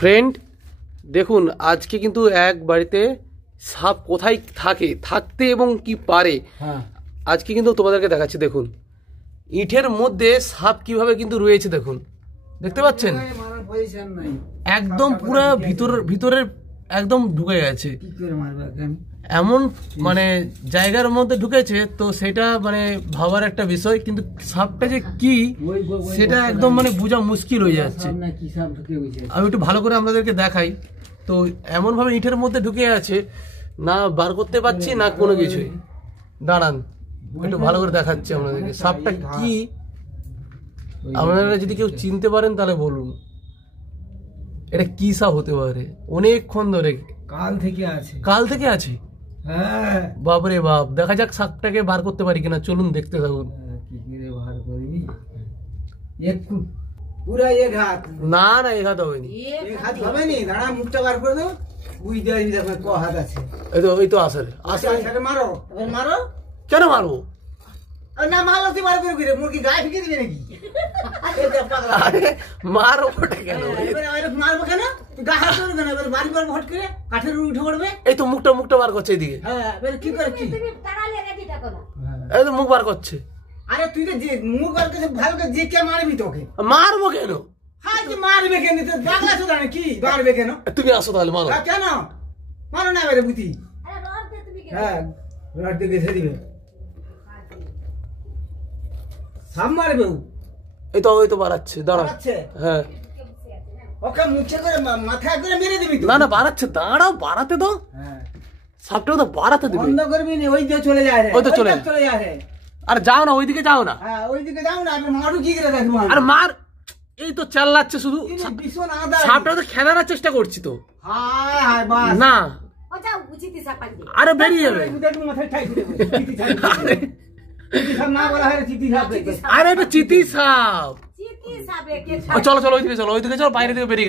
Friend দেখুন, আজকে কিন্তু এক বাড়িতে সাপ কোথায় থাকে, থাকতে এবং কি পারে আজকে কিন্তু তোমাদেরকে দেখাচ্ছি। দেখুন ইটের মধ্যে সাপ কিভাবে কিন্তু রয়েছে, দেখুন দেখতে পাচ্ছেন, একদম পুরো ভিতরের একদম ঢুকে গেছে, এমন মানে জায়গার মধ্যে ঢুকেছে। তো সেটা মানে ভাবার একটা বিষয়, কিন্তু সাপটা যে কি সেটা একদম মানে বোঝা মুশকিল হয়ে যাচ্ছে। আমি একটু ভালো করে আপনাদেরকে দেখাই। তো এমন ভাবে ইটের মধ্যে ঢুকে আছে, না বার করতে পারছি না কোনো কিছুই। দাঁড়ান একটু ভালো করে দেখাচ্ছি আপনাদেরকে সাপটা কি। আপনারা যদি কেউ চিনতে পারেন তাহলে বলুন এটা কি সাপ হতে পারে। অনেকক্ষণ ধরে কাল থেকে আছে। হ্যাঁ বাপরে বাপ, দেখা যাক সাপটাকে বার করতে পারি কিনা, চলুন দেখতে থাকুন। না না এক হাত হবেনি, মুখটা বার করে দাও, বুঝতে পারবি এই তো আসলে মারো মারো। কেন মারবো না, মারো তুই বার করে মুরগি গায়ে ফিকে দিবে নাকি? মারো কেন মারবো কেন? গায়ে হাত ধরবে কেন? এবার বাড়ি পারবো হট করে কাঠের উঠে পড়বে। এই তো মুখটা বার করছে এদিকে। হ্যাঁ কি করে কি এই তো মুখ বার করছে। আরে তুই তো যে মুখ বার করছে ভালো করে যে কে মারবি তোকে? মারবো কেন? হ্যাঁ কি মারবে কেন? তুই পাগলা তো জানে কি মারবে কেন? তুমি আসো তাহলে মারো। কেন মারো না এবারে বুঝি? হ্যাঁ রড দিয়ে গেছে দিবে সাপ মারবে। এই তো বাড়াচ্ছে, দাঁড়া। হ্যাঁ ওকে মুখে করে মাথায় করে মেরে দিবি। না না বাড়াচ্ছে, দাঁড়াও বাড়াতে দাও। হ্যাঁ সাপটাও তো বাড়াতে দিবি। বন্ধ করবি না, ওই দিয়ে চলে যায় রে, ওই তো চলে যায় রে। আরে যাও না ওইদিকে যাও না। হ্যাঁ ওইদিকে যাও না, আমি মারু কি করে দেখবো? আরে মার, এই তো চালাচ্ছে শুধু। সাপটা তো খেলার চেষ্টা করছি তো। হায় হায় বাস না, ও যাও বুঝিতি সাপ পাই। আরে বেরিয়ে যাবে, মাথায় ঠাই দিবে। আরে এটা চিতি সাপ। চলো ওইদিকে চলো, বাইরে থেকে বেরিয়ে